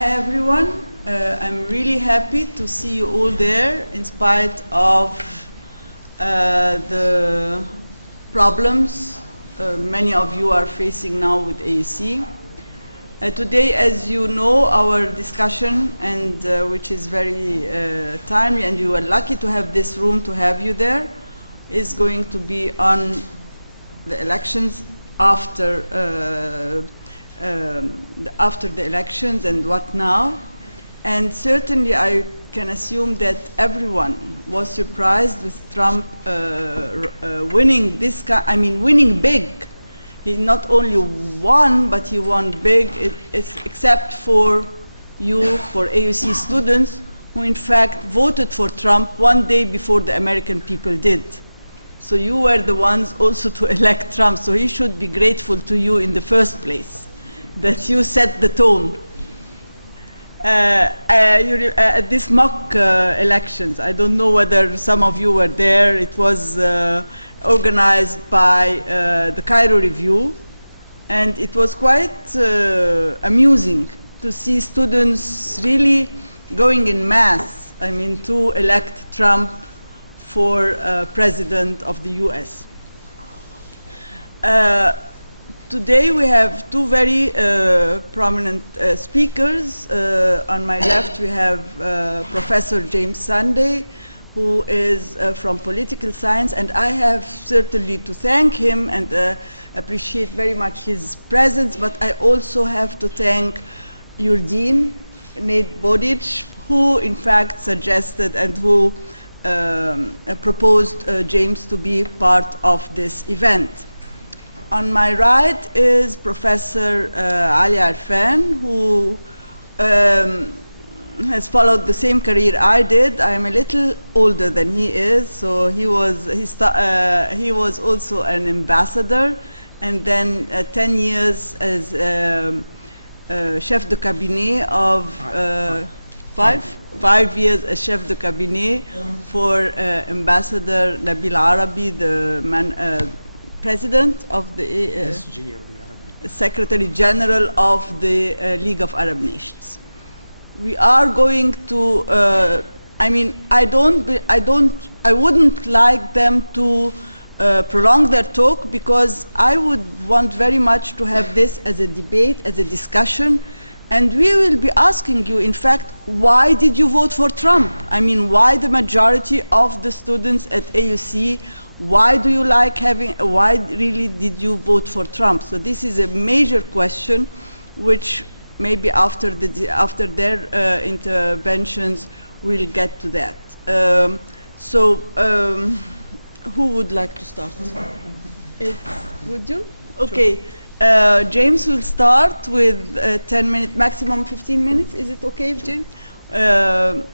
Hi everyone, I'm really happy to see you all there in spite of the problems many of you are facing now with AUC. Today, as you know, our discussion, and which is very timely, and you are lucky to have this room to have you there, is going to be on the elections after the elections and what now. And certainly I can assume that everyone was surprised with Trump winning winning big. He not only won, but he won big, except for you, for AUC students, who in fact voted for Trump one day before the American people did. So you were the ones also to elect Trump, so he should be grateful to you in the first place, that you set the tone. At this mock elections, I don't know whether some of you were there. It was organized by the Cairo Review, and it was quite amusing to see students really going in mass, to elect Trump for president of the US. Today we have two very prominent speakers. On my left we have Professor James Sunday, who is from Political Science, and I have certainly to thank him and appreciate very much his presence, but I also have to thank your dean, Nate Bowditch, who in fact suggested and who proposed James to be part of this event. On my right is Professor Ali Erfan, who has followed the same career I did. I am a little older than he is, so he was also an ambassador, and then 10 years as chef de cabinet of 5 years as chef de cabinet for Ambassador Nabil Arabi, the President of the Secretary General of the League of Arab Nations. We are going to. I wouldn't like them to prolong their talk, because I would want very much to have this as a debate, as a discussion, and we will be asking you, in fact, why did you vote for Trump? Why the majority of the students at AUC? Why do you why really did you vote for Trump? So this is a major question, which maybe after their interventions, we'll get to that. Who would like to start? Would you? Okay. James will start with 10 minutes, maximum 15 minutes. Is it okay, James?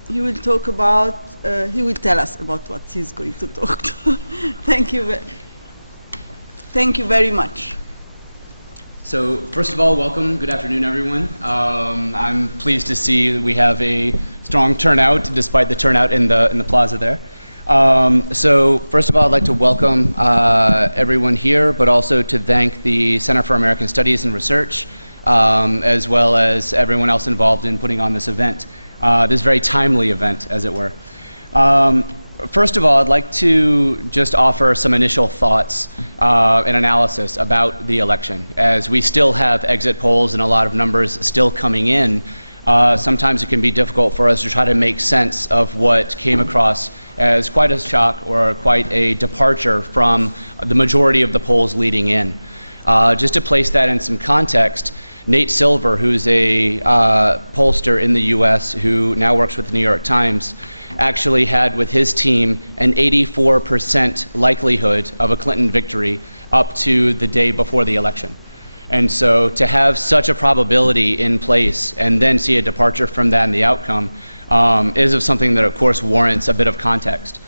He will talk about, he will tell us about what he's going to talk to. Thank you. Thank you very much. So first of all, welcome. Good afternoon, everyone. I'm pleased to see that we have a strong turnout, despite the turnout in the plaza there. So first of all, I'd like to welcome everyone here, but also to thank the Center for American Studies and Research, as well as everyone else involved in putting on this event. This very timely event, as it were. First of all, I'd like to just offer some initial thoughts and analysis about the election. As we still have exit polls and a lot of numbers still coming in, sometimes it can be difficult for us to try to make sense of what came across as quite a shock or quite a departure from the majority of the polls leading in. Just to place that in some context, Nate Silver, who's a pollster in the US who now works with the New York Times, actually had with his team an 84% likelihood of a Clinton victory up to the day before the election. And so to have such a probability in place and then see a departure from that in the outcome is of something that of course warrants a bit of context.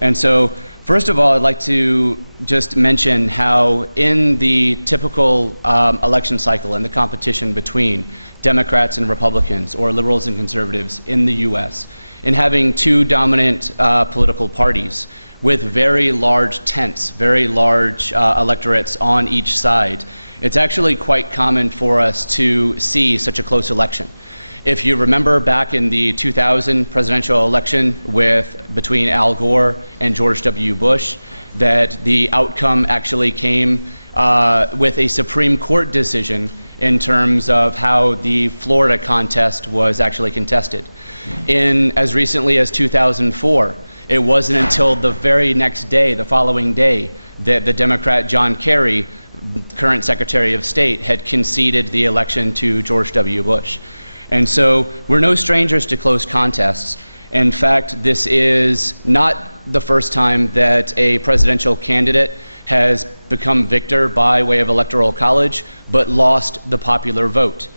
And so first of all, I'd like to just mention how in the typical election cycle and the competition between Democrats and Republicans, or liberals and conservatives in the US, in having two dominant political parties with very large tents, very large electorates on each side, it's actually quite common for us to see such a close election. If you remember back in the 2000 presidential election between Al Gore and George W. Bush, that the outcome actually came with a Supreme Court decision in terms of how the Florida contest was actually contested. As recently as 2004, it wasn't until the very next day, the following day, that the Democrat John Kerry, current Secretary of State, had conceded the election to George W. Bush. And so we're no strangers to close contests. In fact, this is not the first time that a presidential candidate has become victor by way of electoral college, but lost the popular vote.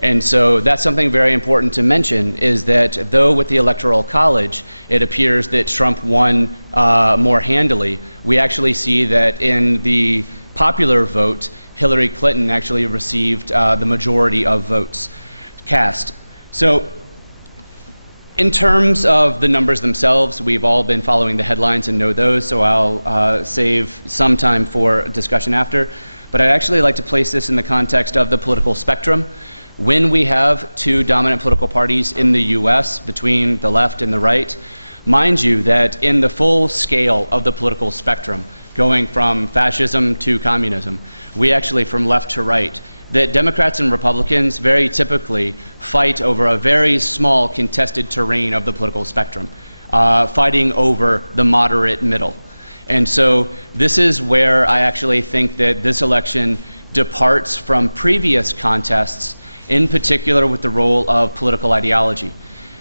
And so that's something very important to mention, is that though with the electoral college it appears that Trump won more handily, we actually see that in the popular vote, Hillary Clinton actually received the majority of votes cast. So in terms of the numbers themselves, we've all been following the headlines and know those, so I'll save some time for discussion after. But I'd actually like to place this in the context of the political spectrum. When we have two dominant political parties in the US, between the left and the right, mind you that in the full scale of the political spectrum, going from fascism to communism, we actually, from left to right, that Democrats and Republicans very typically fight over a very small contested terrain of the political spectrum, fighting over the moderate middle. And so this is where I actually think that this election departs from previous contests, in particular with the role of political ideology.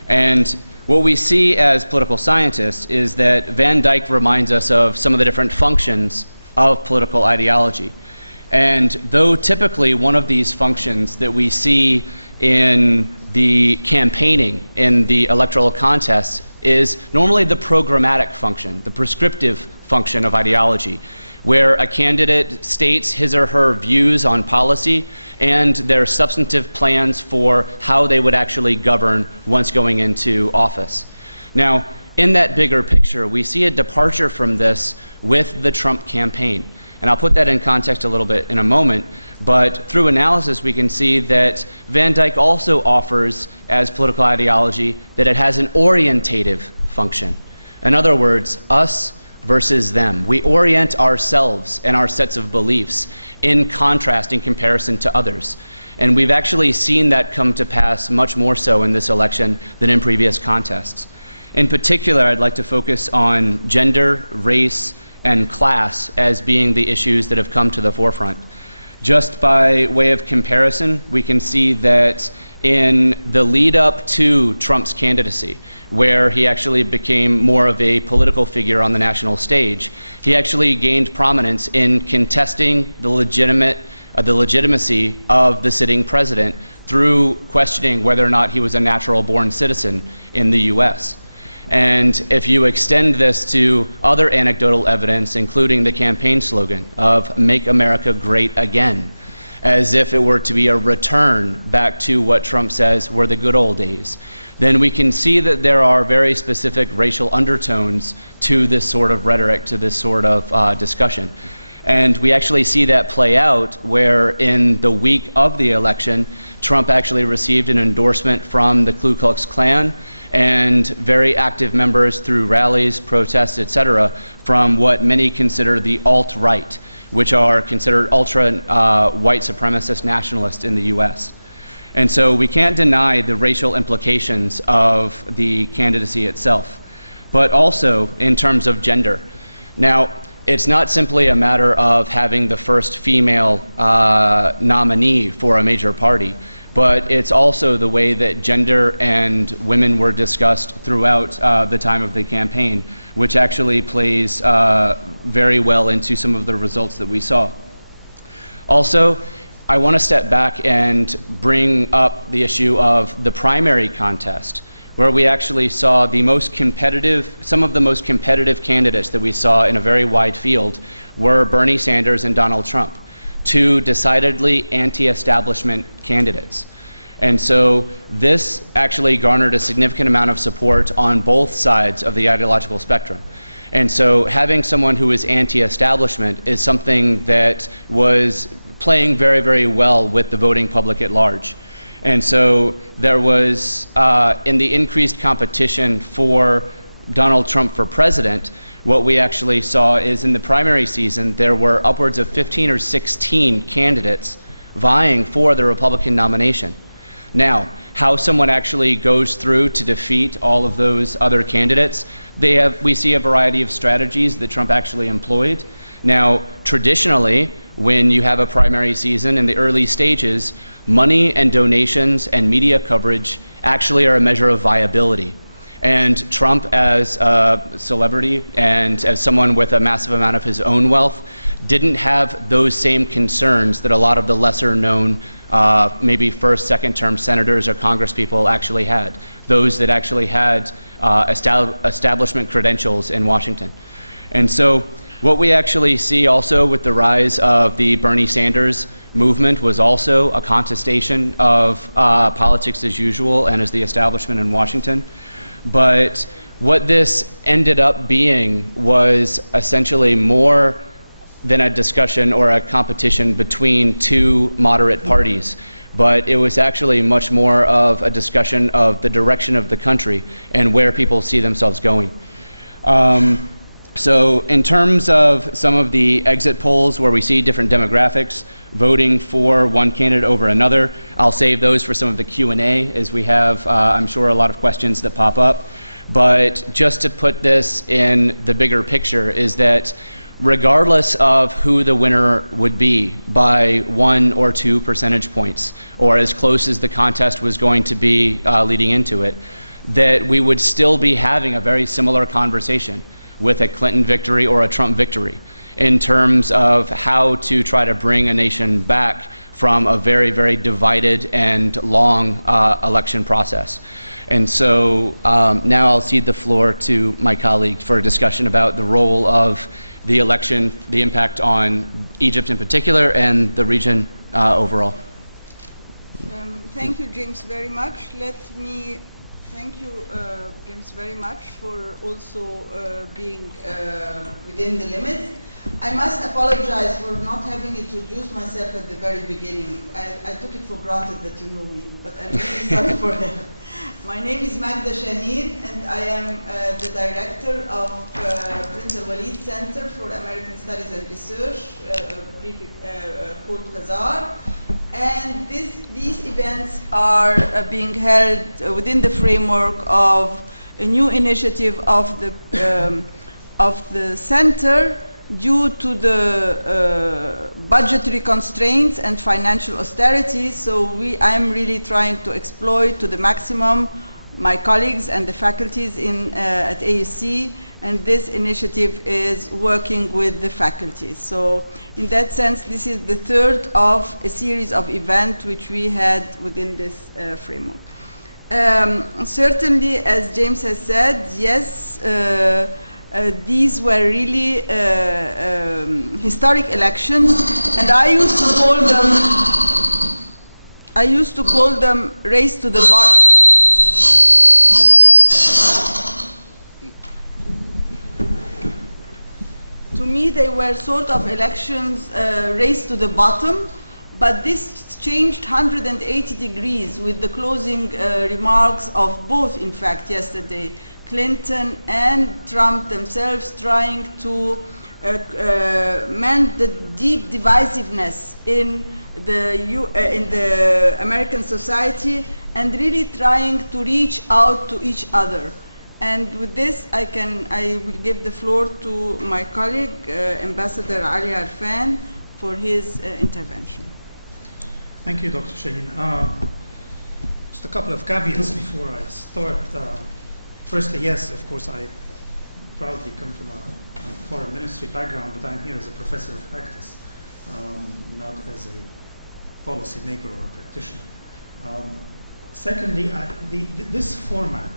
And what we see as political scientists is that Van Dyke reminds us of some of the different functions of political ideology. And though typically one of these functions that we see in the campaigning, in the electoral contests, is normally the programmatic function, the prescriptive function of ideology, where a candidate states his or her views on policy and their substantive plans for how they would actually govern once going into office. Now, in that bigger picture, we see a departure from this with the Trump campaign. And I'll put that in context a little bit in a moment, but through analysis we can see that Van Dyke also offers as political ideology that it has an orientative function. In other words, us versus them. We orient ourselves and our sets of beliefs in contrast, in comparison to others. And we've actually seen that come to pass much more so in this election than in previous contests. In particular, I'd like to focus on gender, race, and class as being the issues that have come to the forefront. Just by way of comparison, we can see that in the lead up to Trump's candidacy, where he actually became more of a political figure on the national stage, he actually gained prominence in contesting the legitimacy of the sitting president through questioning whether or not he was a natural-born citizen in the US. And if you extend this to other anecdotal evidence, including the campaign slogan of "Make America Great Again," as if it were to be a return back to what Trump says were the good old days, then we can see that there are very specific racial undertones to this sort of rhetoric, to this sort of discussion. And we actually see that play out where in the week of the election, Trump actually received an endorsement from the Ku Klux Klan and very active members through rallies, protests, etc., from what many consider the alt-right, which are considered ultra-white supremacist nationalists in the US. And so we can't deny the racial implications of the candidacy itself, but also in terms of gender. Now, it's not simply a matter of having the first female nominee for a major party, but it's also the way that gender and women were discussed throughout the time of the campaign, which actually plays very well into some of the results that we saw. Also, I want to step back and bring up the issue of the primary contest, where we actually saw the most competitive, some of the most competitive candidates that we saw in a very wide field were Bernie Sanders and Donald Trump, two decidedly anti-establishment candidates. And so this actually garnered a significant amount of support on both sides of the ideological spectrum. And so having someone who is anti-establishment is something that was playing very, very well with the voting public at large. And so there was, in the increased competition for Donald Trump for president, what we actually saw is in the primary season, there were upwards of 15 or 16 candidates vying for the Republican nomination. Now, how someone actually goes through to defeat all of those other candidates, we see a variety of strategies that Trump actually employed. Now, traditionally, when you have a primary season in the early stages, money and donations and media coverage actually are a measure of viability. And Trump, as a celebrity and as someone with a massive amount of his own wealth, didn't have those same concerns that a lot of the lesser known maybe first, second term senators or congresspeople actually had, those that actually had establishment credentials in Washington. And so what we actually see also with the rise of the Bernie Sanders movement was also a contestation of politics as usual and as the establishment in Washington. But what this ended up being was essentially more than a discussion or a competition between two moderate parties, but it was actually much more of a discussion of the direction of the country and where people see themselves going. So in terms of some of the exit polls where we see different demographics voting for one candidate over another, I'll save those for some of the Q&A as we have, I'm sure, a lot of questions that pop up. But just to put this in the bigger picture is that regardless of who the winner would be by 1 or 2 percentage points, or as close as the contest was going to be leading into it, that we would still be having a very similar conversation with a Clinton victory or a Trump victory in terms of how to try to bring a nation back from a very, very divided and long election process. And so now I'll cede the floor to my colleague for a discussion about the role of the election, the impact on Egypt in particular, and the region overall. Thank you, James, very much. Let me thank you, James, very much for also being within the limits. I must apologize for not having introduced myself at the very beginning. I took it for granted that you know me, but I'm really sorry for that. My name is Magda Shahin, and I am the director of Prince Al Walid Center for American Studies and Research, called CASAR. And these events are being held within the framework of a new initiative of the center due to the budgetary constraints and financial austerity. So I'm really trying to exploit to the maximum my colleagues and the faculties at AUC, and this initiative is working with the faculties. So in that sense, this is the third of a series of events which we had within this framework. Certainly, as James has said, yes, these were really historic elections, and I used to call them race to the bottom. To me, they were sort of elections race to the bottom, but this changed 180 degrees with the closing remarks of both, in fact, yesterday, Clinton and Trump themselves trying to mend the deep divisiveness in the American society and really trying to reach out to each other. And with this, I will give the floor to my colleague, Ambassador Ali Erfan, for his intervention. Thank you, Dr. Shahin. Just a couple of caveats before I start. Firstly, yes, of course, I proudly come from a foreign ministry background, but I'm here as a professor of practice, not as a policy maker or a practitioner. Secondly, this format,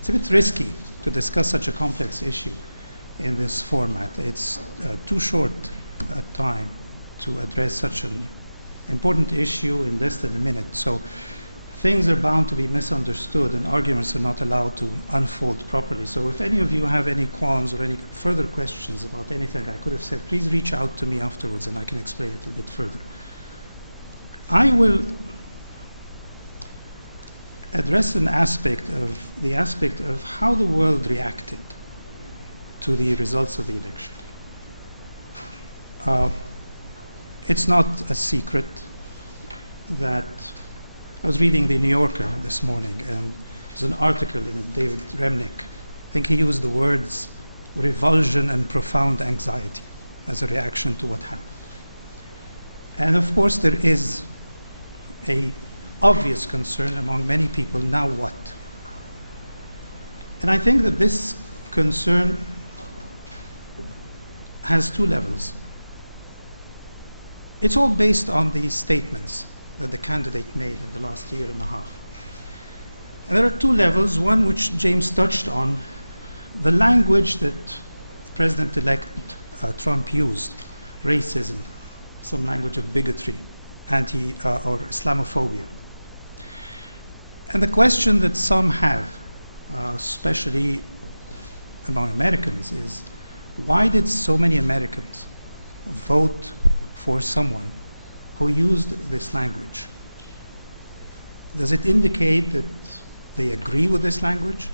it's a bit risky to discuss such a complex issue in this format. It's too short a time to address such an important issue in less than a minute. So things are bound to be misunderstood and arguments are not allowed to unfold properly. So if any of you have any qualms or any further questions about anything I could have said, please reach out to me afterwards and I can explain it a bit further. I will address the aspect of how the world reacted to the results of the election. It's not a secret that I was reading the New Yorker this morning, and there's an article in it, David Remnick. I think he used the words revulsion and profound anxiety as a reaction to what happened. And of course there is an obvious concern among many people, now what? And I think that this concern has two levels. It's all based on the statements that the candidate made in the last year and a half. And there are two levels, one which James touched on, the language that President-elect Trump used, racism, some language of bigotry, or Islamophobia. And the question that some have, especially among Americans, is why did so many Americans vote for someone who used this language? Does it indicate that they agree with this language?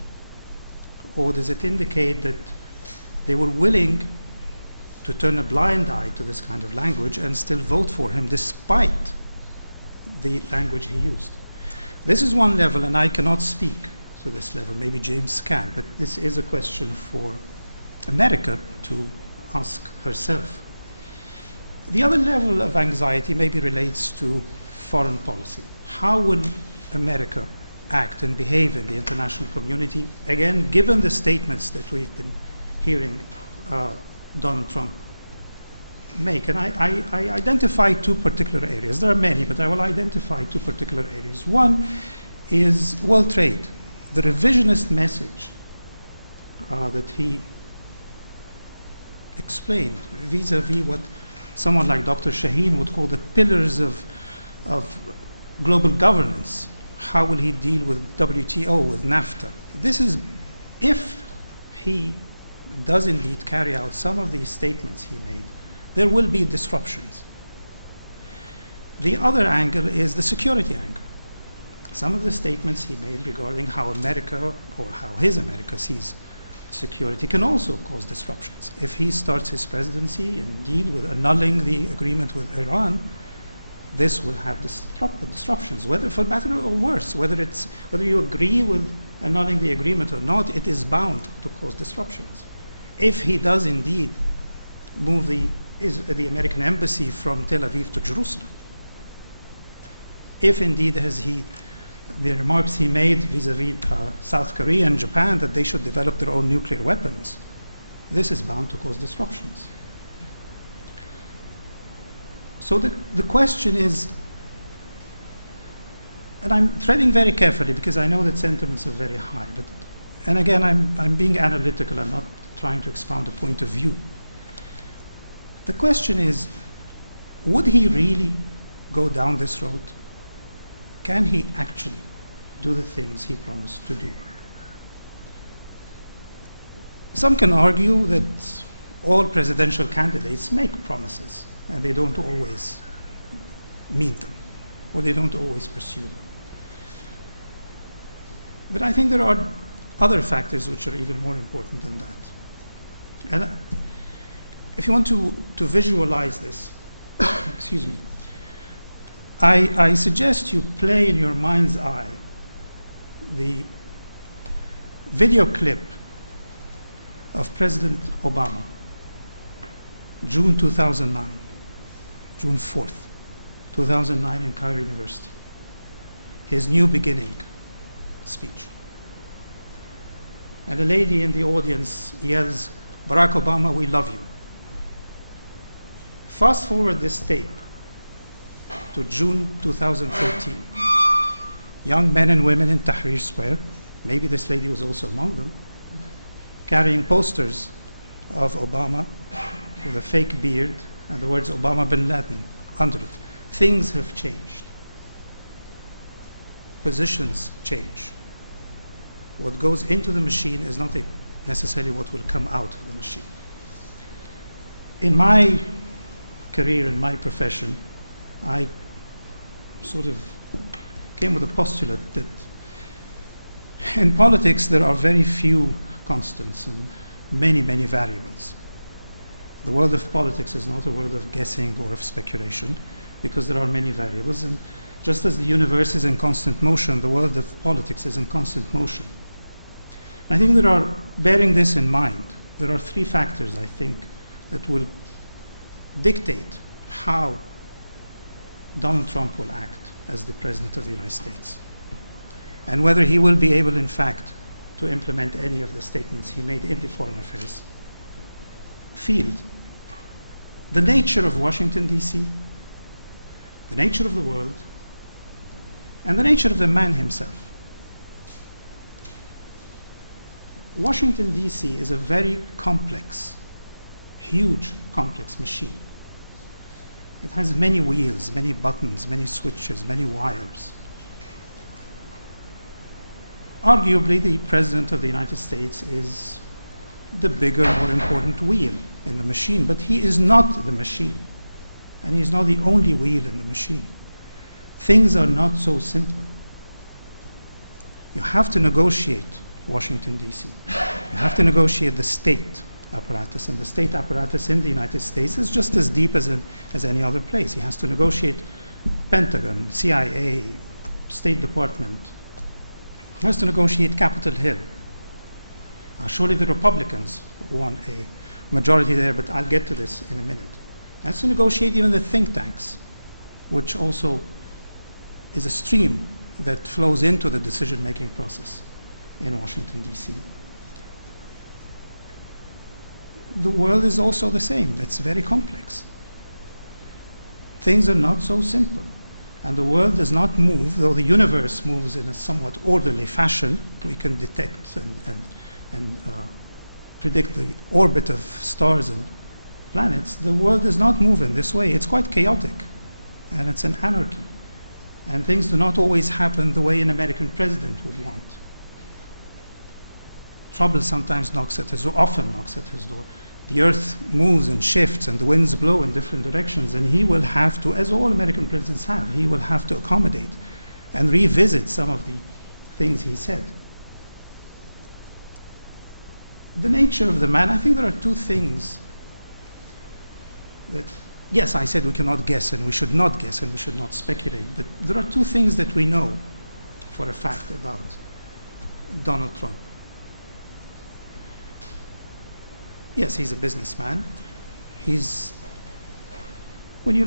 Or does it indicate that they were willing to turn a blind eye to this kind of language and still vote for him despite the language he used? This is one level, and I cannot speak to this level. Maybe James can, but this is a question for America to ask herself. The other level of anxiety maybe relates to foreign policy. How will America act and behave in the international community, again, given the statements that we've been hearing Donald Trump make? And I identify two particular areas. There are many, but I will identify two particular areas. One is world trade, the revisionist message that he explained vis-a-vis what someone like Dr. Shahin would call the pillars of global governance. How will he deal with WTO, with NAFTA? This is, if he does indeed carry out some of these statements he made, there will be disruptions. The other angle is the security angle. Some of the statements he made regarding how America, or how his America sees security, can also cause disruptions. If he starts his presidency indeed with annulling the agreement with Iran, this will have disruptions, whether for better or worse, whether you agree with annulling the agreement or not, it is bound to cause disruptions. If he does indeed move the American embassy from Tel Aviv to Jerusalem, if indeed the remarks he made vis-a-vis South Korea and Japan that they should develop their own nuclear weapons, this is bound to cause disruptions. So the question is, and I'm treading very carefully because I know that sentiments are very high, and again, I'm being analytical, I'm not trying to expound a point of view. The question is, would he really go down this road? Can he actually do the things he promised to do? Some can argue that all presidential candidates make promises and they don't always meet them, or they don't always pursue them. But I think there are other factors which are even more important than that. And if you want to visualize this, excuse me, I suggest you play in your mind's eye the video clip of President Obama, June 2009, June 4th, 2009 in Cairo University, his New Beginning speech. And a lady in the audience yells, "Barack Obama, we love you." Fast forward this tape to June 2013. Young men and women in Tahrir Square, maybe this lady was also among them, carrying posters of Obama with a fake beard and the words Obama bin Laden under it. Things have changed. Positions change. What goes into the machine is not necessarily what will come out of the machine. In my career, in my profession, I sort of came with a postulate that in politics there are very few constants and many, many variables. The world of politics is not a world of guessing or of speculation, because there are many variables. And just as the universe is in constant motion, the world of politics is in constant motion. I think bearing this in mind, there are three factors, I think, that will dictate how Donald Trump will act as the President of the United States, and whether he will be able, in fact, to implement any of the statements he made in the foreign affairs field. The nature of Washington, D.C., the nature of the world, and the nature of the man himself. Washington, D.C. is a very complex, huge, complex machine. It has many wheels, many buttons, many switches, many wires. Arguably, the President of the United States is the bigger, more important wheel in the machine, but he is not the machine, and he is not the only wheel in the machine. Things are not so simple. You have to negotiate Washington, D.C. You have to negotiate the state apparatus, and the state apparatus in the United States is just as deep as any other place. He has to negotiate Pentagon, CIA, State Department. He has to negotiate Capitol Hill. Surely the Republicans won a majority there, but I'll get to this in a minute. He has to negotiate even the think tanks, which also is a stream that flows into the decision-making process in Washington, D.C. The world is also the same. It's very complex. Things are not so simple. And the world does not move, though the universe moves in a somewhat orderly fashion. We can detect and predict the orbit of stars and planets. The world does not move in this way. It's quite chaotic, and it's an anarchy. And things do not always happen the way an American president would want. Trouble sometimes often knocks at his door. The earth moves and shifts, and the winds blow in different directions, and he will have to, as all American presidents have, he will have to accommodate and revisit some of the things he said. The nature of the man, I think there are two things that, yes, I said we cannot guess, and we should not guess, and we should not speculate, but there are two things that we know for a fact about Donald Trump. Yes, he's a businessman. When you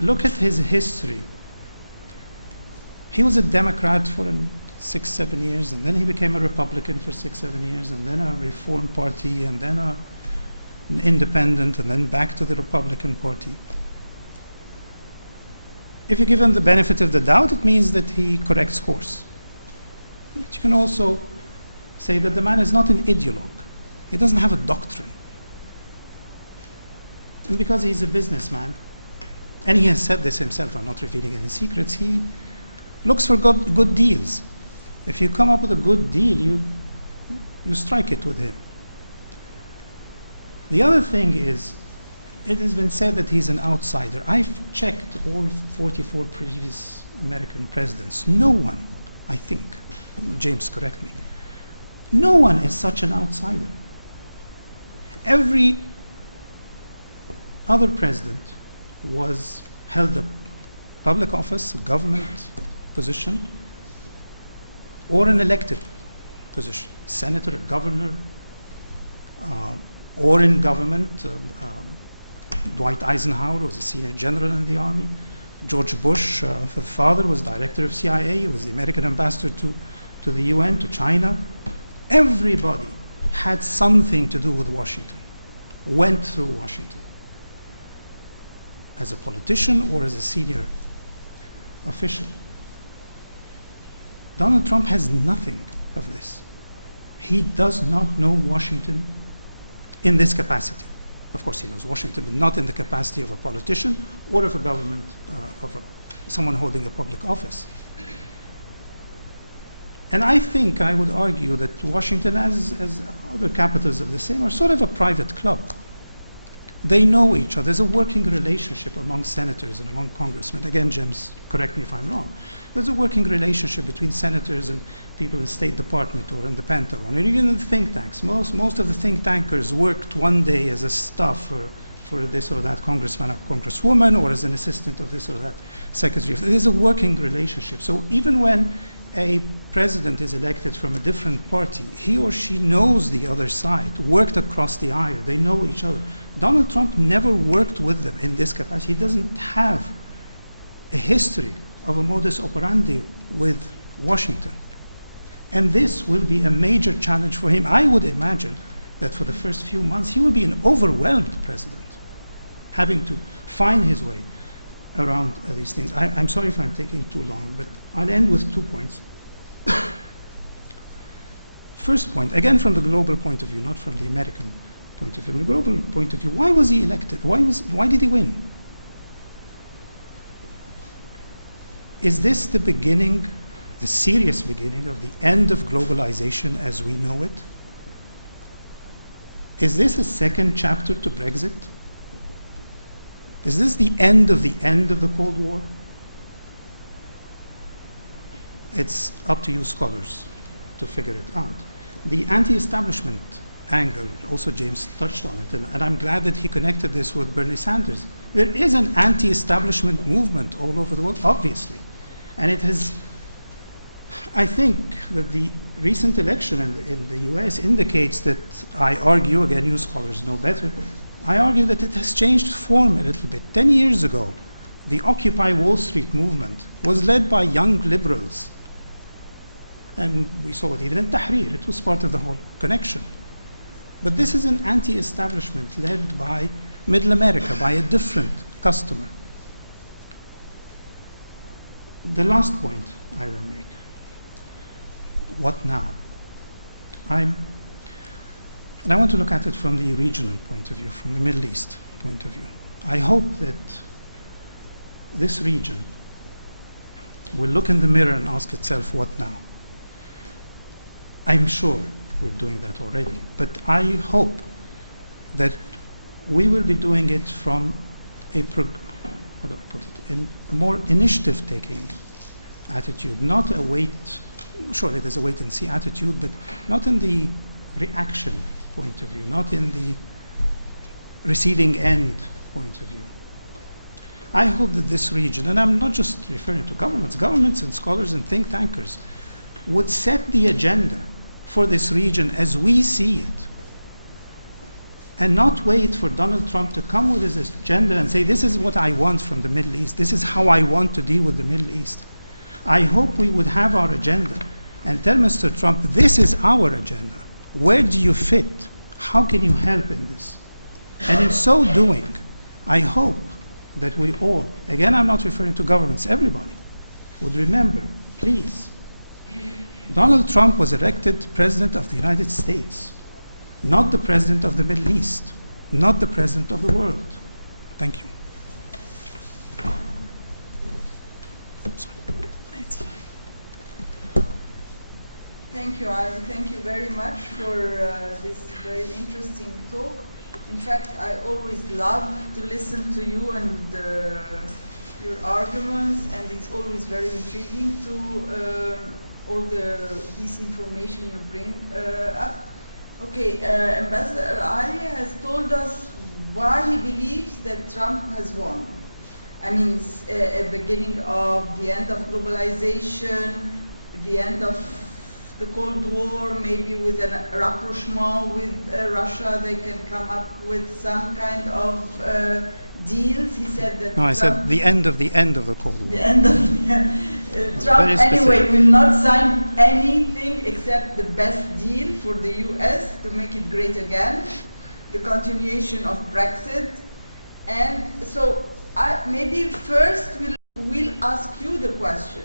look at his history, he was a Democrat for 6-7 years, and then he became a Republican for 6-7 years, and then a Reform Party, and then an independent, and then back to the Republican Party. If you give him the benefit of the doubt, it means that he corrects course. But you can also say that the man is not an ideologue. He doesn't have a doctrine. And because he's a businessman, and he has said this himself, I'm not revealing any secrets, he looks for good deals. If you come up with a good deal, you strike it with him. The other thing is, it has been said that he's an outsider. I've checked all 44 previous American presidents. No one, I think, James, correct me, no one is such an outsider. Every other president held a public office, a government position, or an elected position, senator, a governor, or in government. Dwight Eisenhower was a senior general in the army. George Bush, the father, was director of CIA. He was the American ambassador to the UN, to China. Everybody had something to do with Washington, went through Washington as a politician or as a senior official. Donald Trump has nothing of this. He does not know Washington in this capacity. Of course, he knows Washington, but not in the capacity of a politician or of a government, someone holding a public office. And I think I would argue that Washington, as other capitals of the same, are sort of a private club. They know each other. There's a working relationship among senators and among congressmen. Again, James, correct me if I'm wrong. There's a working relationship between senators and people in the State Department or in the Pentagon, or even in the think tanks. Most of the think tankers worked one day as a staff for this or that congressman or congresswoman, or as an assistant of this or that secretary. There's a working relationship. So even when a president is elected from a different party, he or she knows the other side, worked across the aisle, they know each other. Donald Trump never worked with them in this capacity. He doesn't have a history of a modus operandi with Washington. And this will be a major challenge for him. I would imagine that for the first few months, he will be an overwhelmed president, having to find his way around these things. I'm sorry if I'm taking too long, but I'll end with 2 points. First point, again from the global point of view, not from the American point of view. From the global point of view, why was he elected? Why did he win? Is this the beginning, the serious beginning of the end of globalization as we know it? Is this a second chapter to Brexit? Is this the end of the Cold War? It's up to you scholars to figure it out. The anti-establishment angle, also James touched on it, and I'm glad that he connected this with Bernie Sanders. There is an anti-establishment movement all over the world, obviously. And it has, I think that the recent election in the US indicates that, I argue, again you scholars know better, I argue that it has changed form a little bit. 10 years ago, the Occupy Wall Street movement was led by young liberals. And we saw it even in Tahrir. It was part of the whole connection. But this is an anti-establishment led by Middle America, by a different customer. The last point I will make. What now? And I want to look at it from the regional point of view, from the Middle East point of view. I hope that this region will look in the mirror and ask itself, what now? I'm sure we're doing that already, but I hope that we will be doing it from a more initiative-taking attitude, not a wait, surely there's a wait-and-see attitude, but not in the reaction point of view, not in the receiving end point of view. I hope that this region, and I'm not just referring to governments and scholars and think tankers, would set the agenda for this region as we see it, and not wait for Donald Trump to come with his agenda and say, this is what I want from the Middle East, this is how I want to deal with the Middle East. I hope we would have our agenda and tell Mr. Trump, this is our agenda. Where do you fit? How can you help in this? And in so doing, I hope that we all, again I'm not referring to governments, everybody, would remember, please, Donald Trump was elected President of the United States, not the President of the Middle East, not the President of the world. Thank you. Thank you, Ali. Thank you very much for this very interesting talk. In fact, I always love to listen to you and your arguments, and it's always very intriguing to all this information you bring up. Okay, Ambassador Ali has told us why he believes that Trump has won. I mean, a beginning of the end of globalization, the end of the Cold War, maybe with a rapprochement with Russia, they can come up with some kind of deals. He said that. No, I said the end of the Cold War. The end of the Trump anyway will not sign anything except the best deal for the US to make it great again, the continuation of Brexit. And so maybe first we'll ask you the question.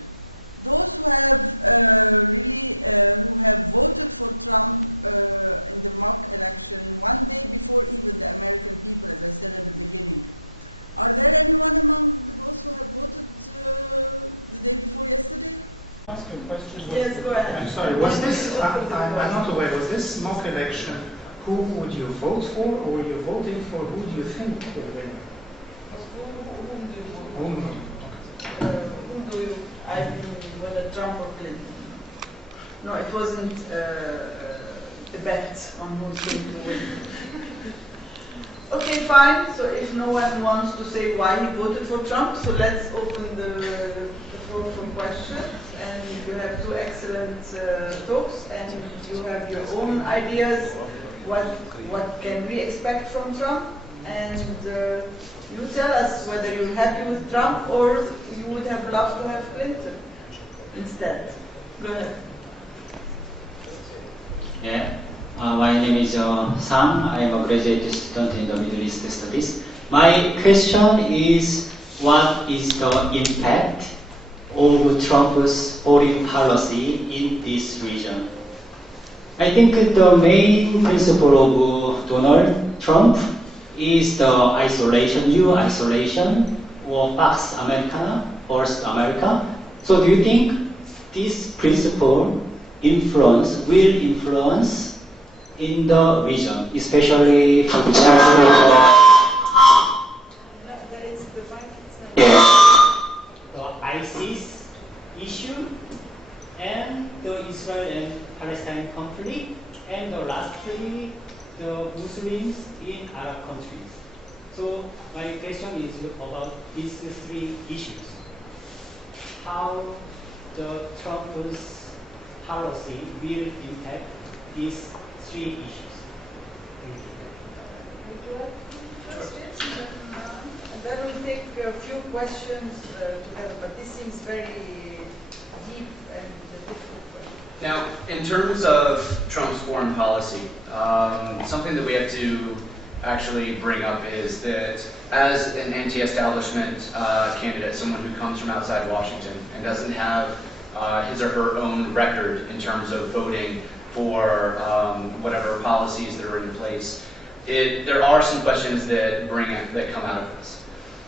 Those who have who have voted for Trump in the mock election one day before even the American people, as I said at the beginning, are there anyone among those who have voted the day before yesterday? Ask a question. Yes, go ahead. I'm sorry, was this, I'm not aware, was this mock election who would you vote for, or you're voting for who do you think will win? Whom do you vote for? Whom? Whom do you, I mean, whether Trump or Clinton? No, it wasn't a bet on who's going to win. Okay, fine. So if no one wants to say why he voted for Trump, so let's open the floor for questions. And you have two excellent talks, and you have your own ideas. What can we expect from Trump? And you tell us whether you're happy with Trump or you would have loved to have Clinton instead. Go ahead. Yeah, my name is Sam. I am a graduate student in the Middle East Studies. My question is, what is the impact of Trump's foreign policy in this region? I think the main principle of Donald Trump is the isolation, new isolation, or Pax Americana, First America. So do you think this principle will influence in the region, especially for example, the ISIS issue and the Israel and Palestine conflict, and lastly the Muslims in Arab countries. So my question is about these three issues. How the Trump's policy will impact these three issues? Thank you. And then we'll take a few questions together, but this seems very deep and difficult. Now, in terms of Trump's foreign policy, something that we have to actually bring up is that as an anti-establishment candidate, someone who comes from outside Washington and doesn't have his or her own record in terms of voting for whatever policies that are in place, there are some questions that come out of this.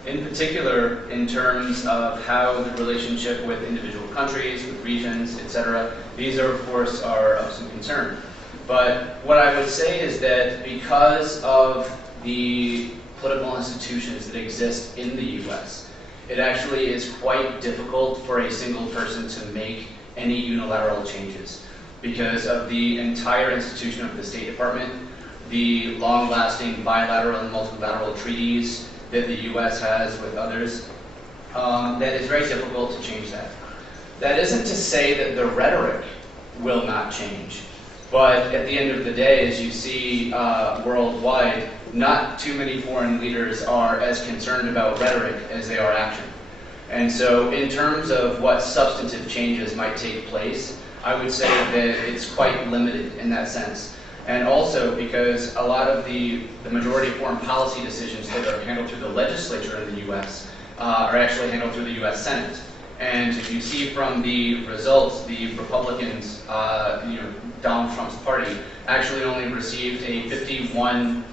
In particular, in terms of how the relationship with individual countries, with regions, etc., these are, of course, are of some concern. But what I would say is that because of the political institutions that exist in the U.S., it actually is quite difficult for a single person to make any unilateral changes because of the entire institution of the State Department, the long-lasting bilateral and multilateral treaties that the U.S. has with others, that it's very difficult to change that. That isn't to say that the rhetoric will not change, but at the end of the day, as you see worldwide, not too many foreign leaders are as concerned about rhetoric as they are action. And so in terms of what substantive changes might take place, I would say that it's quite limited in that sense. And also because a lot of the majority of foreign policy decisions that are handled through the legislature in the U.S. Are actually handled through the U.S. Senate. And if you see from the results, the Republicans, Donald Trump's party, actually only received a 51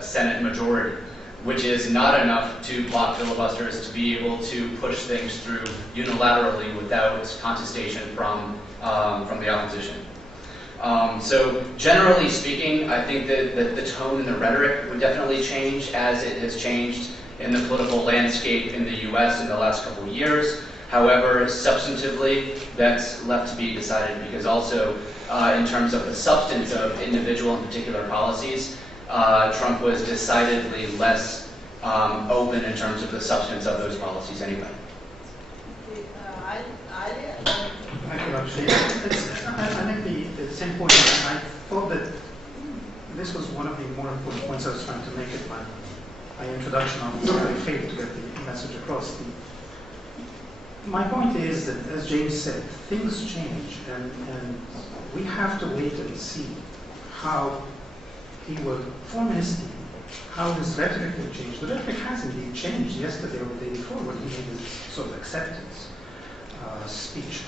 Senate majority, which is not enough to block filibusters to be able to push things through unilaterally without contestation from the opposition. So generally speaking, I think that the tone and the rhetoric would definitely change as it has changed in the political landscape in the U.S. in the last couple of years. However, substantively, that's left to be decided because also in terms of the substance of individual and particular policies, Trump was decidedly less open in terms of the substance of those policies anyway. I make the same point. I thought that this was one of the more important points I was trying to make in my introduction on this, but I failed to get the message across. My point is that, as James said, things change, and we have to wait and see how he will form his team, how his rhetoric will change. The rhetoric has indeed changed yesterday or the day before when he made his sort of acceptance speech.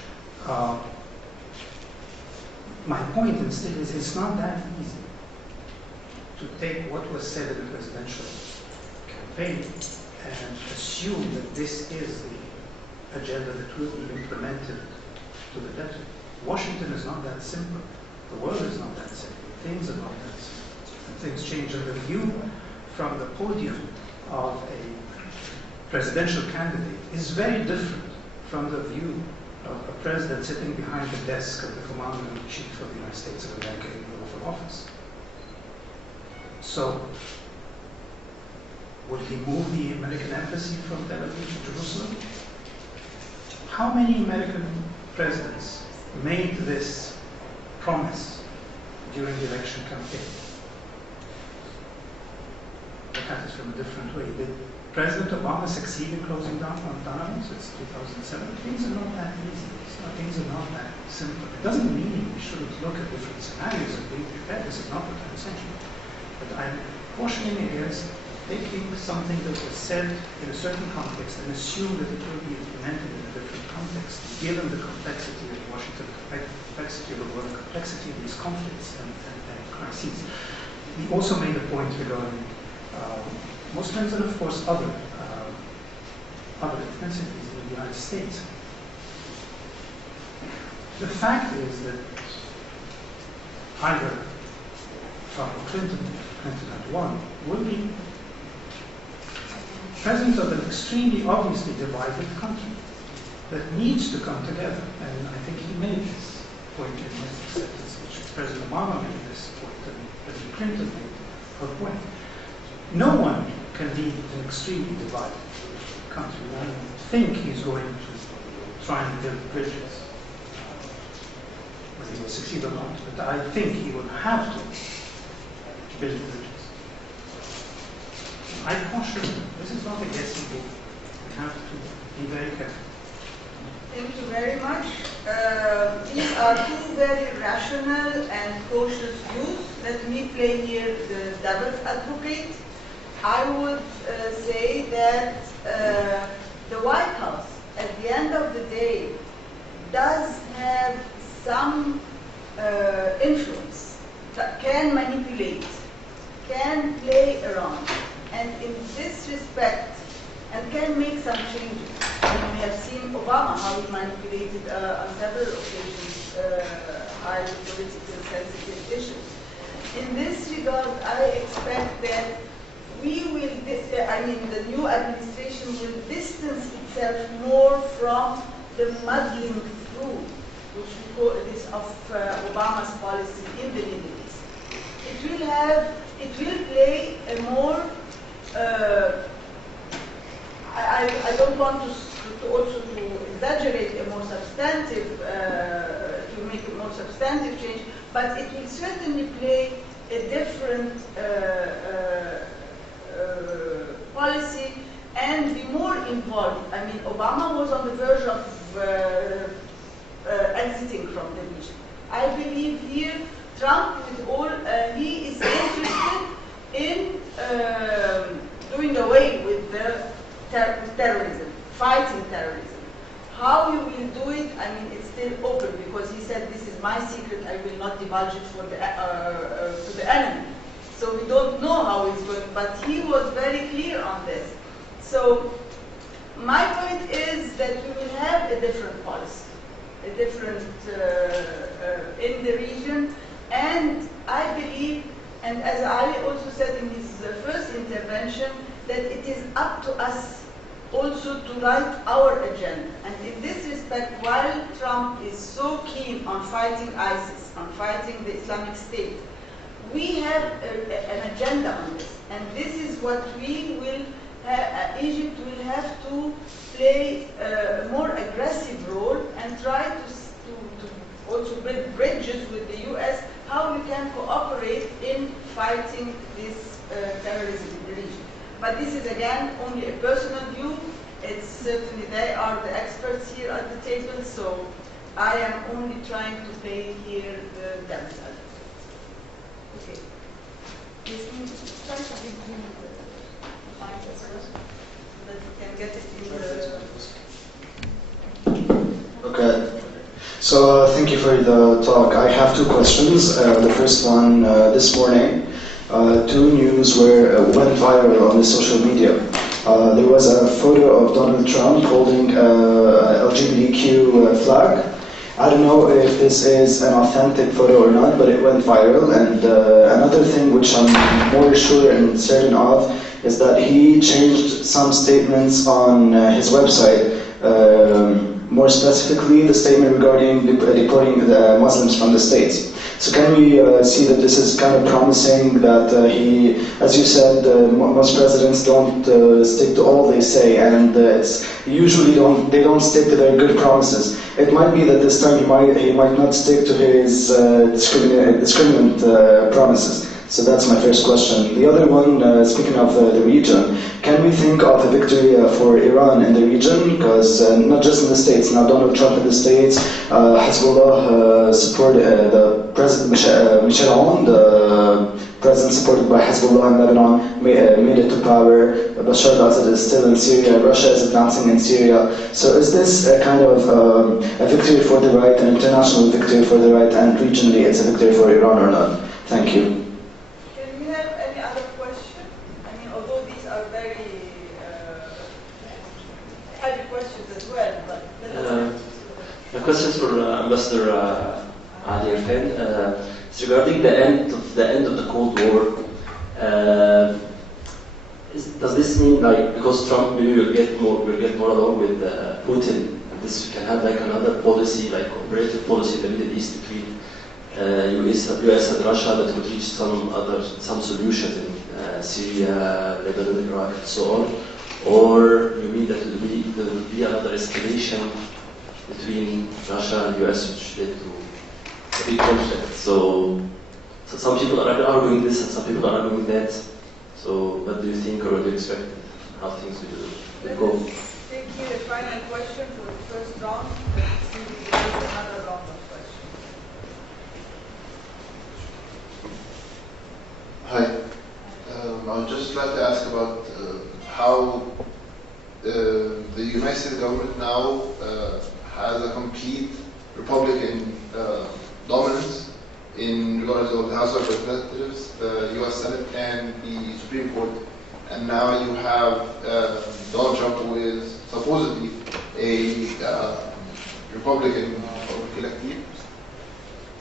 My point instead is it's not that easy to take what was said in the presidential campaign and assume that this is the agenda that will be implemented to the letter. Washington is not that simple. The world is not that simple. things about that. Things change, and the view from the podium of a presidential candidate is very different from the view of a president sitting behind the desk of the commander-in-chief of the United States of America in the Oval Office. So, would he move the American embassy from Tel Aviv to Jerusalem? How many American presidents made this promise during the election campaign? Look at it from a different way. Did President Obama succeed in closing down Guantanamo since 2007? Things are not that easy. Things are not that simple. It doesn't mean we shouldn't look at different scenarios and be prepared. This is not what I'm saying. But I'm cautioning against taking something that was said in a certain context and assume that it will be implemented in a different context, given the complexity of Washington, complexity of the world, complexity of these conflicts and crises. He also made a point regarding Muslims and, of course, other ethnicities in the United States. The fact is that either Trump or Clinton had won, would be president of an extremely obviously divided country that needs to come together. And I think he made this point in his acceptance, which President Obama made this point, and President Clinton made her point. No one can lead an extremely divided country. I think he's going to try and build bridges. Whether he will succeed or not, but I think he will have to build bridges. I caution you, this is not a guessing game. We have to be very careful. Thank you very much. These are two very rational and cautious views. Let me play here the devil's advocate. I would say that the White House, at the end of the day, does have some influence, can manipulate, can play around, and in this respect, and can make some changes. And we have seen Obama, how he manipulated on several occasions highly politically sensitive issues. In this regard, I expect that we will, the new administration will distance itself more from the muddling through, which we call this of Obama's policy in the Middle East. It will play a more, I don't want to also to exaggerate a more substantive, to make a more substantive change, but it will certainly play a different policy and be more involved. I mean, Obama was on the verge of exiting from the region. I believe here Trump, with all, he is interested in doing away with terrorism, fighting terrorism. How he will do it, I mean, it's still open, because he said, this is my secret, I will not divulge it for to the enemy. So we don't know how he's going, but he was very clear on this. So my point is that we will have a different policy, a different in the region, and I believe, and as Ali also said in his first intervention, that it is up to us also to write our agenda. And in this respect, while Trump is so keen on fighting ISIS, on fighting the Islamic State, we have an agenda on this. And this is what we will, Egypt will have to play a more aggressive role and try to also build bridges with the US, how we can cooperate in fighting this terrorism in the region. But this is again only a personal view. It's certainly they are the experts here at the table, so I am only trying to play here the devil's advocate. Okay. Yes, we try to give him the mic as well, so that we can get it in the... Okay. So thank you for the talk. I have two questions. The first one, this morning, two news went viral on the social media. There was a photo of Donald Trump holding a LGBTQ flag, I don't know if this is an authentic photo or not, but it went viral. And another thing which I'm more sure and certain of is that he changed some statements on his website. More specifically, the statement regarding deporting the Muslims from the states. So can we see that this is kind of promising that he, as you said, most presidents don't stick to all they say, and it's usually they don't stick to their good promises. It might be that this time he might not stick to his discriminant promises. So that's my first question. The other one, speaking of the region, can we think of a victory for Iran in the region? Because not just in the States, now Donald Trump in the States, Hezbollah supported the President Michel Aoun, the president supported by Hezbollah in Lebanon, made it to power. Bashar al-Assad is still in Syria. Russia is advancing in Syria. So is this a kind of a victory for the right, an international victory for the right, and regionally it's a victory for Iran or not? Thank you. The questions for Ambassador Erfan. It's regarding the end of the Cold War. Does this mean, like, because Trump maybe will get more along with Putin, this can have like another policy, like cooperative policy in the Middle East between US and Russia that would reach some solutions in Syria, Lebanon, Iraq, and so on? Or you mean that there will be another escalation between Russia and US, which led to a big conflict? So some people are arguing this and some people are arguing that. So what do you think, or what do you expect how things will go? Take here a final question for the first round. See if there is another round of questions. Hi. I would just like to ask about how the United States government now has a complete Republican dominance in regards of the House of Representatives, the U.S. Senate, and the Supreme Court. And now you have Donald Trump, who is supposedly a Republican electee.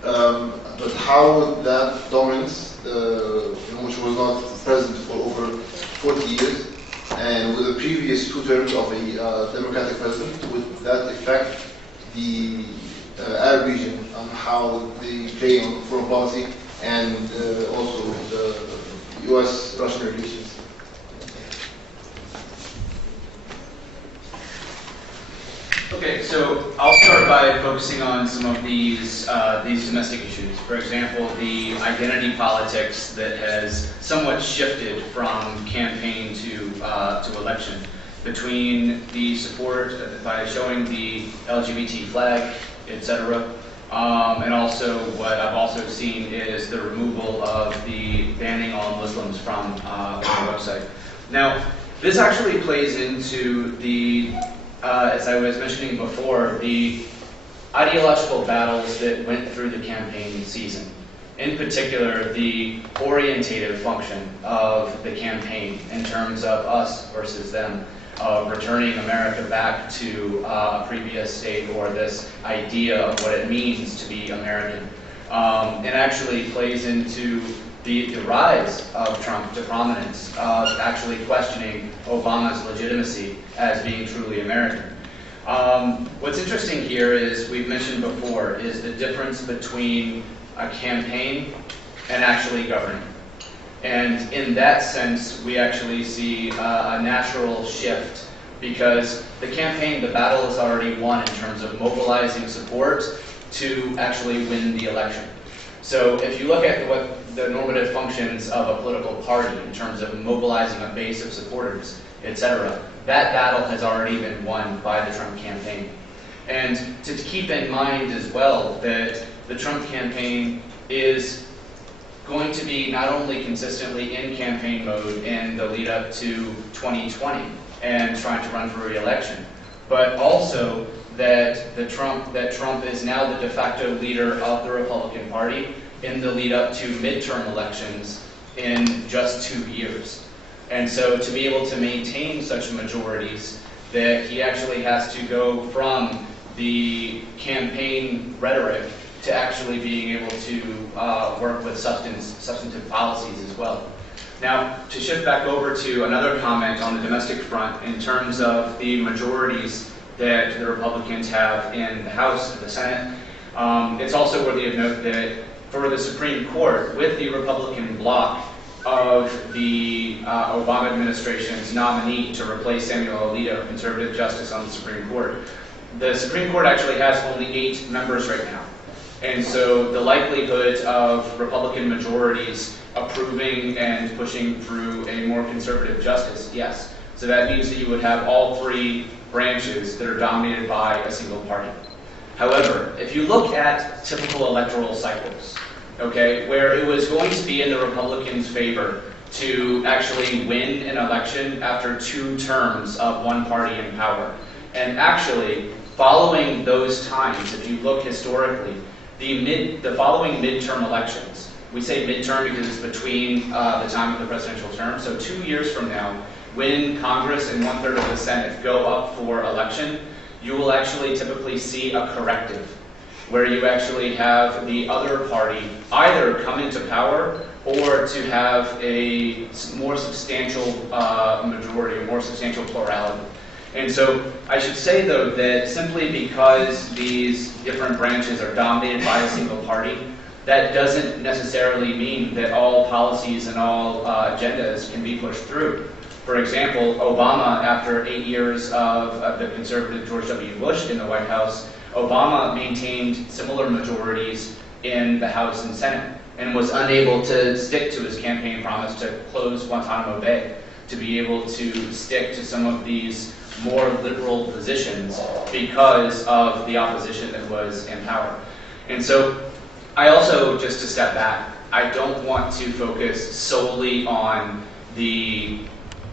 But how would that dominance, which was not present for over 40 years, and with the previous 2 terms of a Democratic president, would that affect the Arab region on how they play on foreign policy and also the U.S.-Russian relations? Okay, so I'll start by focusing on some of these domestic issues. For example, the identity politics that has somewhat shifted from campaign to election, between the support by showing the LGBT flag, etc., and also what I've also seen is the removal of the banning all Muslims from the website. Now, this actually plays into the as I was mentioning before, the ideological battles that went through the campaign season. In particular, the orientative function of the campaign in terms of us versus them, returning America back to a previous state, or this idea of what it means to be American. It actually plays into the rise of Trump to prominence, of actually questioning Obama's legitimacy as being truly American. What's interesting here is, we've mentioned before, is the difference between a campaign and actually governing. And in that sense, we actually see a natural shift, because the campaign, the battle is already won in terms of mobilizing support to actually win the election. So if you look at what the normative functions of a political party in terms of mobilizing a base of supporters, etc., that battle has already been won by the Trump campaign. And to keep in mind as well that the Trump campaign is going to be not only consistently in campaign mode in the lead up to 2020 and trying to run for re-election, but also that Trump is now the de facto leader of the Republican Party in the lead up to midterm elections in just 2 years. And so to be able to maintain such majorities, that he actually has to go from the campaign rhetoric to actually being able to work with substantive policies as well. Now, to shift back over to another comment on the domestic front in terms of the majorities that the Republicans have in the House and the Senate, it's also worthy of note that for the Supreme Court, with the Republican bloc of the Obama administration's nominee to replace Samuel Alito, conservative justice on the Supreme Court, the Supreme Court actually has only 8 members right now. And so the likelihood of Republican majorities approving and pushing through a more conservative justice, yes. So that means that you would have all 3 branches that are dominated by a single party. However, if you look at typical electoral cycles, okay, where it was going to be in the Republicans' favor to actually win an election after 2 terms of one party in power. And actually, following those times, if you look historically, the following midterm elections, we say midterm because it's between the time of the presidential term, so 2 years from now, when Congress and 1/3 of the Senate go up for election, you will actually typically see a corrective, where you actually have the other party either come into power or to have a more substantial majority, a more substantial plurality. And so I should say, though, that simply because these different branches are dominated by a single party, that doesn't necessarily mean that all policies and all agendas can be pushed through. For example, Obama, after 8 years of the conservative George W. Bush in the White House, Obama maintained similar majorities in the House and Senate and was unable to stick to his campaign promise to close Guantanamo Bay, to be able to stick to some of these more liberal positions because of the opposition that was in power. And so I also, just to step back, I don't want to focus solely on the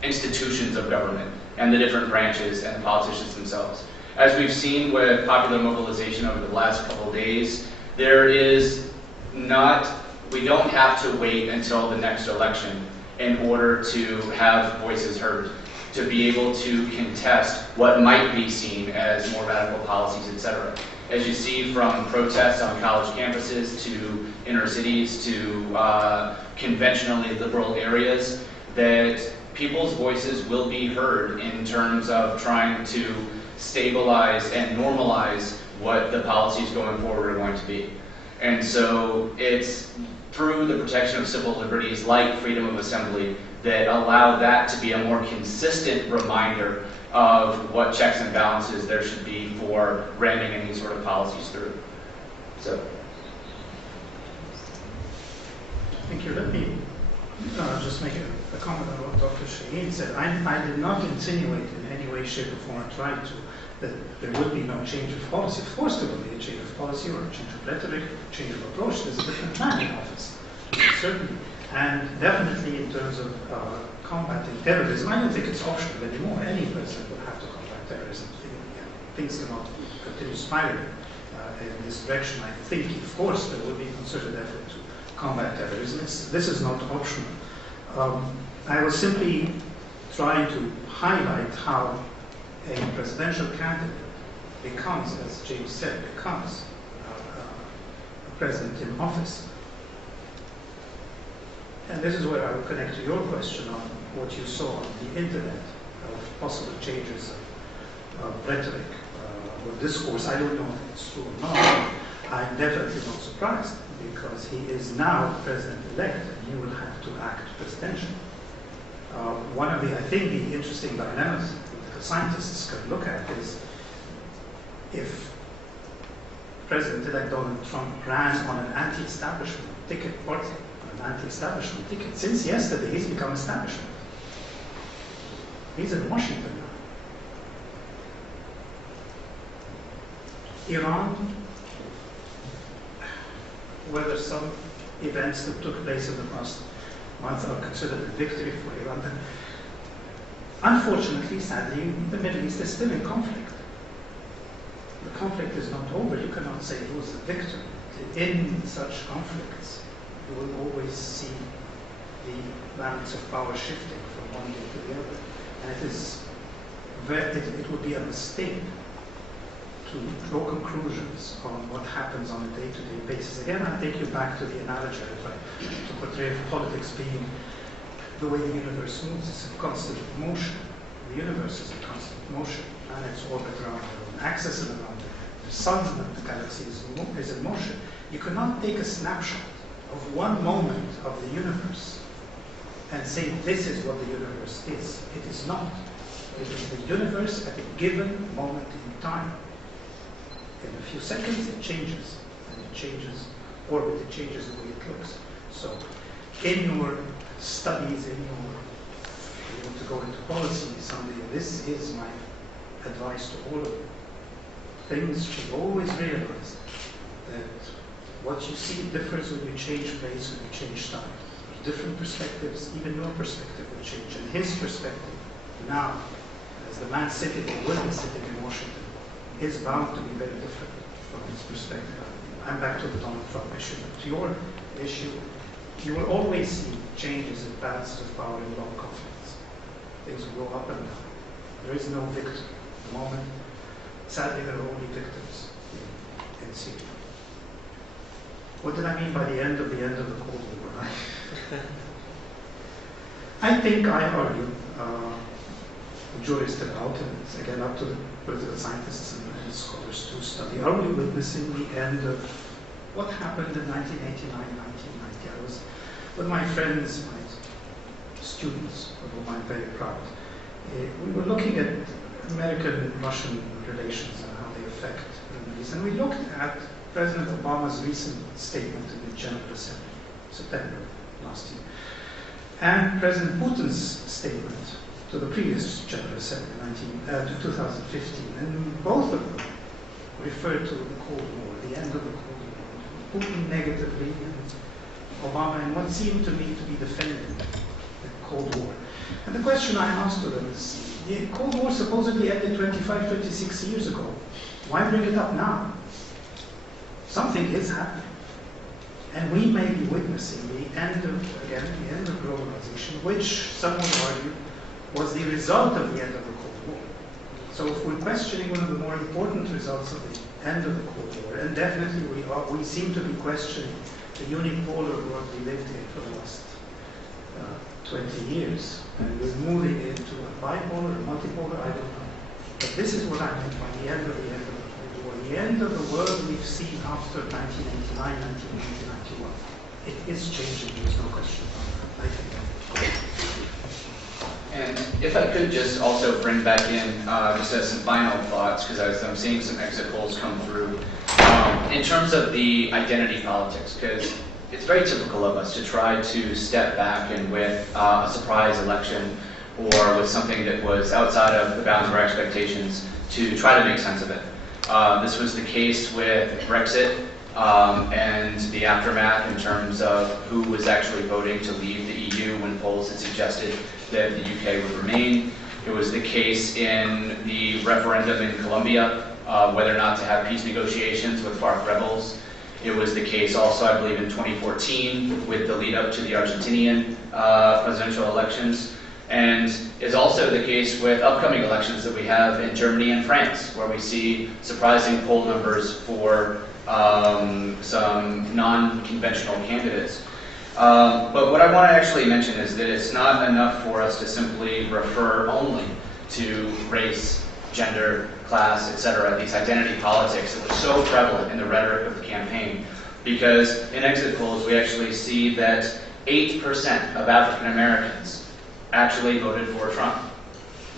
institutions of government and the different branches and the politicians themselves. As we've seen with popular mobilization over the last couple of days, we don't have to wait until the next election in order to have voices heard, to be able to contest what might be seen as more radical policies, etc. As you see from protests on college campuses to inner cities to conventionally liberal areas, that people's voices will be heard in terms of trying to stabilize and normalize what the policies going forward are going to be. And so it's through the protection of civil liberties like freedom of assembly that allow that to be a more consistent reminder of what checks and balances there should be for ramming any sort of policies through. So. Thank you. Let me just make a comment on what Dr. Shahin said. I did not insinuate in any way, shape, or form, try to, that there would be no change of policy. Of course there will be a change of policy or a change of rhetoric, a change of approach. There's a different man in office, certainly. And definitely in terms of combating terrorism, I don't think it's optional anymore. Any president will have to combat terrorism. Things cannot continue spiraling in this direction. I think, of course, there will be a concerted effort to combat terrorism. This is not optional. I was simply trying to highlight how a presidential candidate becomes, as James said, becomes a president in office. And this is where I would connect to your question on what you saw on the internet of possible changes of rhetoric or discourse. I don't know if it's true or not. I'm definitely not surprised because he is now president-elect and he will have to act presidentially. One of the, I think, the interesting dynamics political scientists can look at is if President-elect Donald Trump ran on an anti-establishment ticket, or an anti-establishment ticket, since yesterday he's become establishment. He's in Washington now. Iran, whether some events that took place in the past month are considered a victory for Iran, then unfortunately, sadly, the Middle East is still in conflict. The conflict is not over. You cannot say who's the victor. In such conflicts, you will always see the balance of power shifting from one day to the other. And it would be a mistake to draw conclusions on what happens on a day-to-day basis. Again, I take you back to the analogy I tried to portray politics being the way the universe moves. It's a constant motion. The universe is a constant motion, and its orbit around the own axis and around the sun and the galaxy is in motion. You cannot take a snapshot of one moment of the universe and say this is what the universe is. It is not. It is the universe at a given moment in time. In a few seconds it changes, and it changes orbit, it changes the way it looks. So in your studies, if you want to go into policy someday, this is my advice to all of you. Things should always realize that what you see differs when you change place, when you change time. There's different perspectives, even your perspective will change. And his perspective now, as the man sitting or will be sitting in Washington, is bound to be very different from his perspective. I'm back to the Donald Trump issue. To your issue, you will always see changes in balances of power in long conflicts. Things will go up and down. There is no victor at the moment. Sadly, there are only victims in Syria. What did I mean by the end of the Cold War? I think I argue, the jury is still out, and it's again up to the political scientists and scholars to study. Are we witnessing the end of what happened in 1989, 1990? I was with my friends, my students, of whom I'm very proud. We were looking at American-Russian relations and how they affect the Middle East, and we looked at President Obama's recent statement in the General Assembly, September last year, and President Putin's statement to the previous General Assembly, 2015, and both of them referred to the Cold War, the end of the Cold War, Putin negatively and Obama in what seemed to me to be defending the Cold War. And the question I asked to them is, the Cold War supposedly ended 25, 26 years ago. Why bring it up now? Something is happening. And we may be witnessing the end of globalization, which some would argue was the result of the end of the Cold War. So if we're questioning one of the more important results of the end of the Cold War, and definitely we seem to be questioning the unipolar world we lived in for the last 20 years, and we're moving into a bipolar, multipolar, I don't know. But this is what I mean by the end of the Cold War, the end of the world we've seen after 1989, 1991. It is changing, there's no question about that, I think. And if I could just also bring back in just as some final thoughts, because I'm seeing some exit polls come through, in terms of the identity politics, because it's very typical of us to try to step back and with a surprise election or with something that was outside of the bounds of our expectations to try to make sense of it. This was the case with Brexit and the aftermath in terms of who was actually voting to leave the EU when polls had suggested that the UK would remain. It was the case in the referendum in Colombia, whether or not to have peace negotiations with FARC rebels. It was the case also, I believe, in 2014 with the lead up to the Argentinian presidential elections. And it's also the case with upcoming elections that we have in Germany and France, where we see surprising poll numbers for some non-conventional candidates. But what I want to actually mention is that it's not enough for us to simply refer only to race, gender, class, etc., these identity politics that were so prevalent in the rhetoric of the campaign. Because in exit polls, we actually see that 8% of African Americans actually voted for Trump.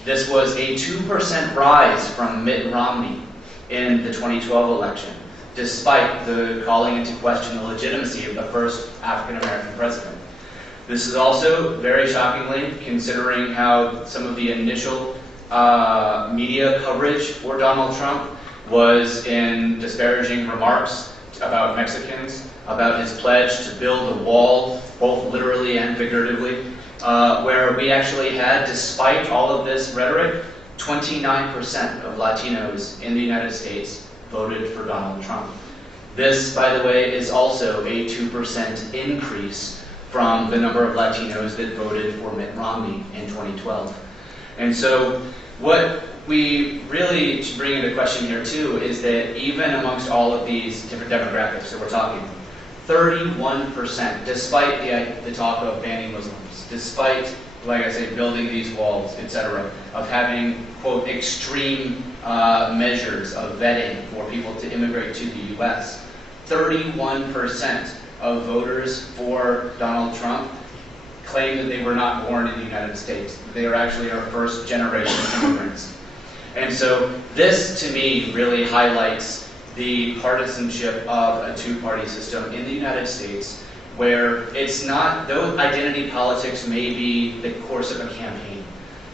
This was a 2% rise from Mitt Romney in the 2012 election, despite the calling into question the legitimacy of the first African American president. This is also very shockingly, considering how some of the initial media coverage for Donald Trump was in disparaging remarks about Mexicans, about his pledge to build a wall, both literally and figuratively, where we actually had, despite all of this rhetoric, 29% of Latinos in the United States voted for Donald Trump. This, by the way, is also a 2% increase from the number of Latinos that voted for Mitt Romney in 2012. And so what we really should bring into question here too is that even amongst all of these different demographics that we're talking, 31%, despite the talk of banning Muslims, despite, like I say, building these walls, etc., of having, quote, extreme measures of vetting for people to immigrate to the U.S., 31% of voters for Donald Trump claim that they were not born in the United States. They are actually our first generation immigrants. And so this, to me, really highlights the partisanship of a two-party system in the United States, where it's not, though identity politics may be the course of a campaign,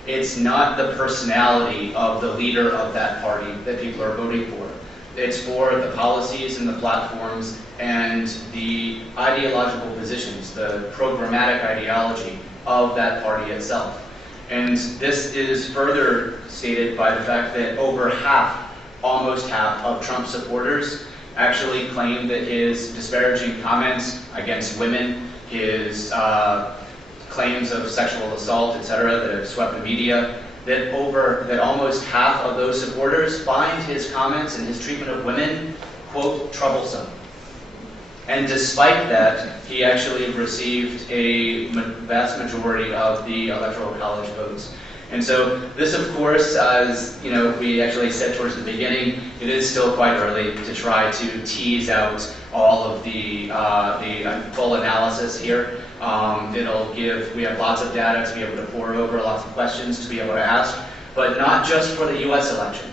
it's not the personality of the leader of that party that people are voting for. It's for the policies and the platforms and the ideological positions, the programmatic ideology of that party itself. And this is further stated by the fact that over half, almost half, of Trump supporters actually claim that his disparaging comments against women, his claims of sexual assault, etc., that have swept the media, that almost half of those supporters find his comments and his treatment of women, quote, troublesome. And despite that, he actually received a vast majority of the Electoral College votes. And so this, of course, as you know, we actually said towards the beginning, it is still quite early to try to tease out all of the full analysis here. We have lots of data to be able to pore over, lots of questions to be able to ask, but not just for the US election,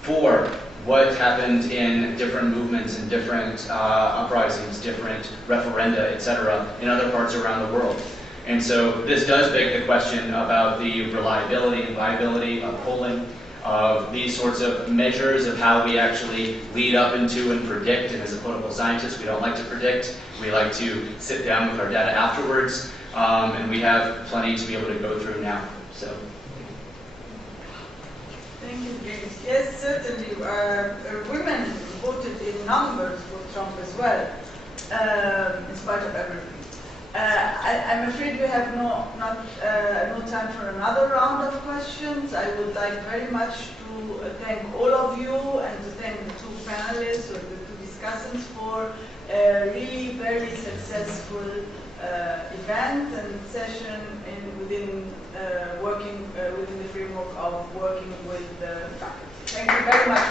for what happened in different movements and different uprisings, different referenda, etc., in other parts around the world. And so this does beg the question about the reliability and viability of polling, of these sorts of measures of how we actually lead up into and predict. And as a political scientist, we don't like to predict. We like to sit down with our data afterwards. And we have plenty to be able to go through now. So. Thank you, James. Yes, certainly. Women voted in numbers for Trump as well, in spite of everything. I'm afraid we have no time for another round of questions. I would like very much to thank all of you and to thank the two panelists or the two discussants for a really very successful event and session within the framework of working with the faculty. Thank you very much.